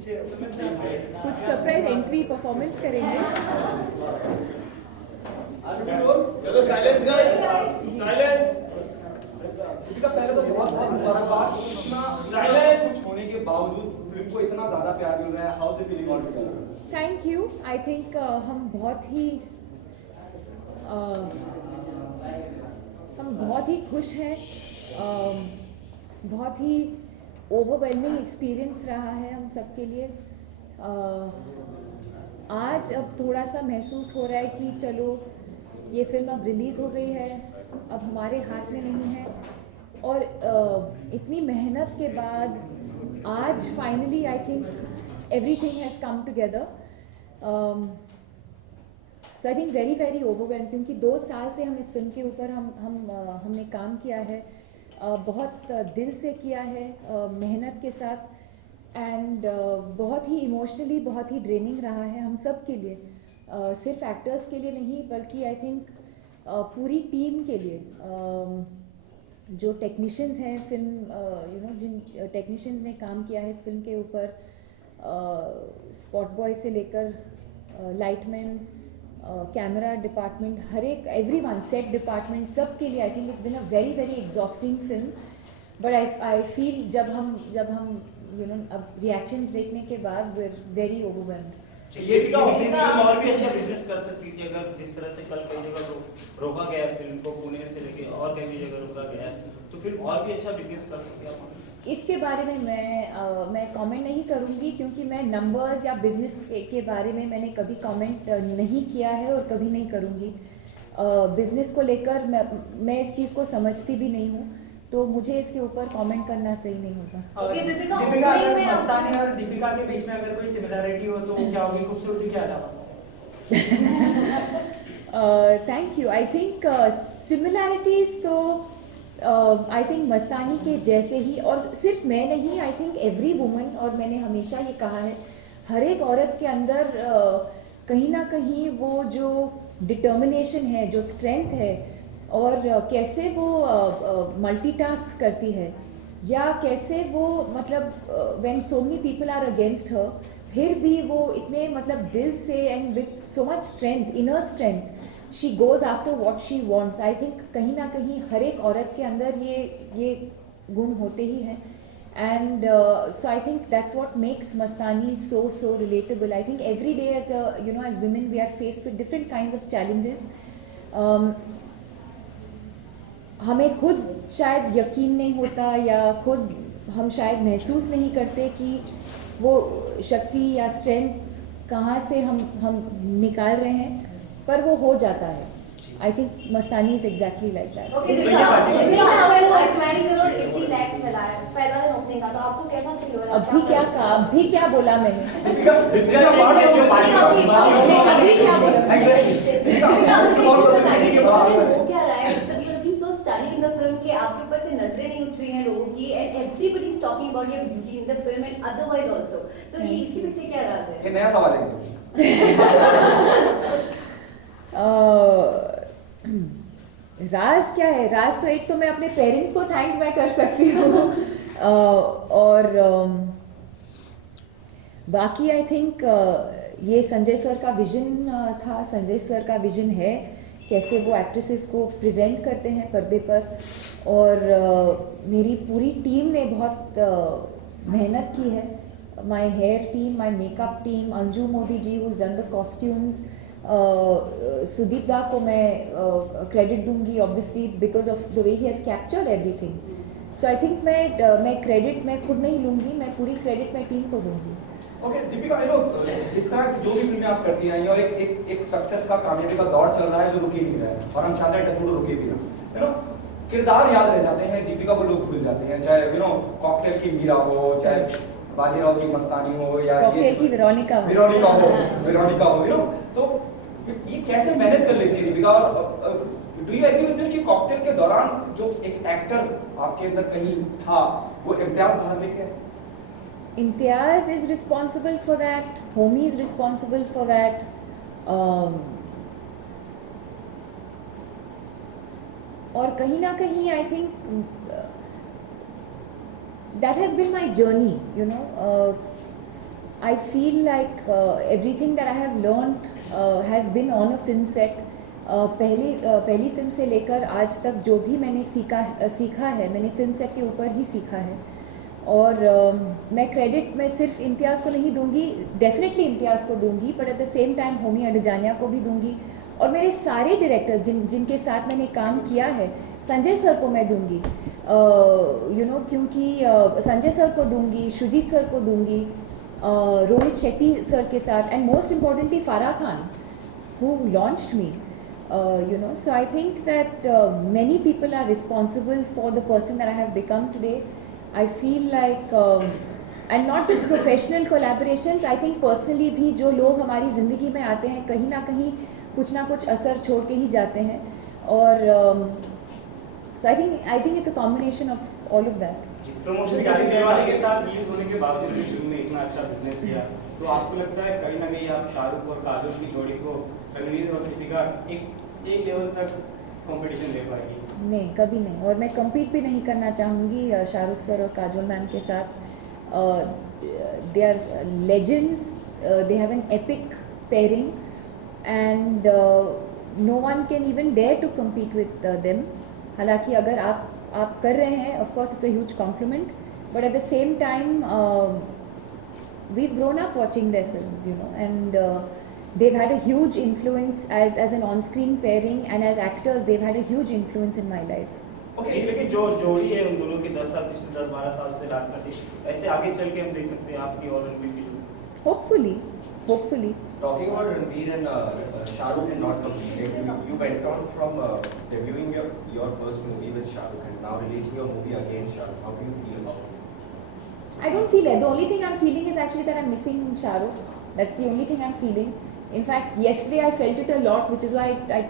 कुछ surprise entry performance करेंगे। चलो साइलेंस गाइस, साइलेंस। दीपिका पहले तो बहुत बहुत मुबारकबाद, इतना साइलेंस होने के बावजूद फिल्म को इतना ज्यादा प्यार मिल रहा है। How is the feeling all together? Thank you. I think हम बहुत ही खुश हैं। बहुत ही ओवरवेलमिंग एक्सपीरियंस रहा है हम सब के लिए। आज अब थोड़ा सा महसूस हो रहा है कि चलो ये फिल्म अब रिलीज़ हो गई है, अब हमारे हाथ में नहीं है। और इतनी मेहनत के बाद आज finally I think everything has come together. So I think very very overwhelm, क्योंकि 2 साल से हम इस फिल्म के ऊपर हमने काम किया है, बहुत दिल से किया है, मेहनत के साथ। एंड बहुत ही इमोशनली बहुत ही ड्रेनिंग रहा है हम सब के लिए, सिर्फ एक्टर्स के लिए नहीं बल्कि आई थिंक पूरी टीम के लिए। जो टेक्नीशियंस हैं फिल्म, जिन टेक्नीशियंस ने काम किया है इस फिल्म के ऊपर, स्पॉट बॉय से लेकर लाइटमैन, कैमरा डिपार्टमेंट, हर एक एवरीवन, सेट डिपार्टमेंट, सब के लिए I think it's been a very very exhausting film. But I feel जब हम अब रिएक्शंस देखने के बाद वी आर वेरी ओवरवेल्म्ड। ये फिल्म और भी अच्छा बिजनेस कर सकती थी अगर जिस तरह से कल कई जगह रोका गया फिल्म को, पुणे से लेके और कई जगह रोका गया है, तो फिल्म और भी अच्छा बिजनेस कर सकती है। इसके बारे में मैं कमेंट नहीं करूंगी, क्योंकि मैं नंबर्स या बिजनेस के बारे में मैंने कभी कमेंट नहीं किया है और कभी नहीं करूंगी। बिजनेस को लेकर मैं इस चीज़ को समझती भी नहीं हूँ, तो मुझे इसके ऊपर कमेंट करना सही नहीं होगा। दीपिका, अगर मस्तानी और दीपिका के बीच में अगर कोई सिमिलरिटी हो तो क्या होगी? खूबसूरती के अलावा। Thank you. I think similarities तो आई थिंक मस्तानी के जैसे ही, और सिर्फ मैं नहीं, आई थिंक एवरी वुमन, और मैंने हमेशा ये कहा है, हर एक औरत के अंदर कहीं ना कहीं वो जो डिटर्मिनेशन है, जो स्ट्रेंथ है, और कैसे वो मल्टीटास्क करती है, या कैसे वो मतलब when so many people are against her, फिर भी वो इतने मतलब दिल से and with so much strength, inner strength, she goes after what she wants. I think कहीं ना कहीं हर एक औरत के अंदर ये गुण होते ही हैं। And so I think that's what makes Mastani so relatable. I think every day as women we are faced with different kinds of challenges. हमें खुद शायद यकीन नहीं होता, या खुद हम शायद महसूस नहीं करते कि वो शक्ति या स्ट्रेंथ कहाँ से हम निकाल रहे हैं, पर वो हो जाता है। I think Mastani is exactly like that. Okay Deepika, मैंने करोड़ 80 लाख मिलाया पहला दिन ओपनिंग का, तो आपको कैसा फील हो रहा है? अभी क्या बोला मैंने? अभी क्या बोला? वो क्या रहा है? तब you looking so stunning in the film कि आपके ऊपर से नजरें नहीं उठ रही हैं लोगों की, and everybody is talking about your beauty in the film and otherwise also. So ये इसके पीछे क्या राज है? ये नया सवाल है। राज क्या है? राज तो एक तो मैं अपने पेरेंट्स को थैंक मैं कर सकती हूँ, और बाकी आई थिंक ये संजय सर का विजन था, संजय सर का विजन है कैसे वो एक्ट्रेसेस को प्रेजेंट करते हैं पर्दे पर, और मेरी पूरी टीम ने बहुत मेहनत की है। My hair team, my makeup team, Anju Modi ji who has done the costumes, Sudeep da को मैं क्रेडिट दूंगी obviously because of the way he has captured everything. So I think मैं क्रेडिट मैं खुद नहीं लूँगी, मैं पूरी क्रेडिट मैं टीम को दूंगी। ओके दीपिका, जिस तरह की जो भी फिल्में आप करती आई और एक सक्सेस का, कामयाबी का दौर चल रहा है जो रुक ही नहीं रहा है, और हम चाहते हैं टफूड रुके भी ना। किरदार याद रह जाते हैं, दीपिका को लोग भूल जाते हैं, चाहे कॉकटेल की मीरा हो, चाहे बाजीराव की मस्तानी हो, या कॉकटेल की वेरोनिका हो, तो ये कैसे मैनेज कर लेती है दीपिका? और do you agree with this कि कॉकटेल के दौरान जो एक एक्टर आपके अंदर कहीं था, वो इम्तियाज धार्मिक है? Imtiaz is responsible for that, Homi is responsible for that, और कहीं ना कहीं I think that has been my journey, I feel like everything that I have learned has been on a film set. पहली film से लेकर आज तक जो भी मैंने सीखा है मैंने फिल्म सेट के ऊपर ही सीखा है. और मैं क्रेडिट मैं सिर्फ इम्तियाज़ को नहीं दूंगी, डेफिनेटली इम्तियाज़ को दूंगी, but at the same time Homi Adajania को भी दूंगी, और मेरे सारे डायरेक्टर्स जिनके साथ मैंने काम किया है, संजय सर को मैं दूंगी, क्योंकि संजय सर को दूंगी, शुजीत सर को दूंगी, रोहित शेट्टी सर के साथ, एंड मोस्ट इम्पॉर्टेंटली फारा Khan who launched me. So I think that many people are responsible for the person that I have become today. I feel like and not just professional collaborations, I think personally भी जो लोग हमारी ज़िंदगी में आते हैं कहीं ना कहीं कुछ ना कुछ असर छोड़ के ही जाते हैं, और so I think it's a combination of all of that. Promotion के साथ रिलीज होने के बावजूद भी शुरू में इतना अच्छा बिजनेस किया, तो आपको लगता है कहीं ना कहीं आप शाहरुख और काजोल की जोड़ी को रणवीर और दीपिका एक लेवल तक कंपटीशन दे पाएगी? नहीं, कभी नहीं, और मैं compete भी नहीं करना चाहूँगी शाहरुख सर और काजोल मैम के साथ. They are legends, they have an epic pairing, and no one can even dare to compete with them. हालांकि अगर आप कर रहे हैं, of course it's a huge compliment, but at the same time we've grown up watching their films, and they've had a huge influence as an on-screen pairing, and as actors they've had a huge influence in my life. जी, लेकिन जो जोड़ी है उन दोनों की 10-12 साल से राज करती, ऐसे आगे चल के हम देख सकते हैं आपकी और रणवीर की जोड़ी? Hopefully. Talking about Ranveer and Shahrukh and not competing, you went on from debuting your first movie with Shahrukh and now releasing your movie against Shahrukh. How do you feel about it? I don't feel it. The only thing I'm feeling is actually that I'm missing Shahrukh. That's the only thing I'm feeling. In fact, yesterday I felt it a lot, which is why I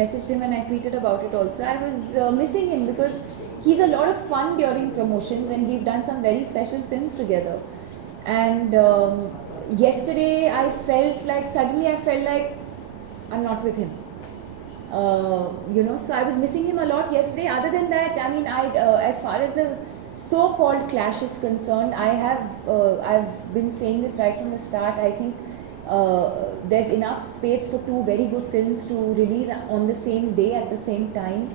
messaged him and I tweeted about it also. I was missing him because he's a lot of fun during promotions, and we've done some very special films together. And yesterday I felt like I'm not with him. So I was missing him a lot yesterday. Other than that, I mean, as far as the so-called clash is concerned, I've been saying this right from the start. I think there's enough space for two very good films to release on the same day at the same time.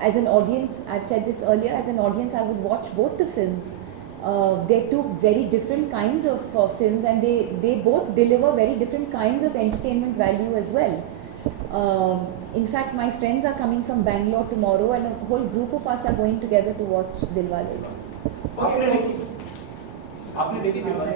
As an audience, I've said this earlier, as an audience I would watch both the films. They're two very different kinds of films, and they both deliver very different kinds of entertainment value as well. In fact, my friends are coming from Bangalore tomorrow, and a whole group of us are going together to watch Dilwale. आपने देखी दिलवाले?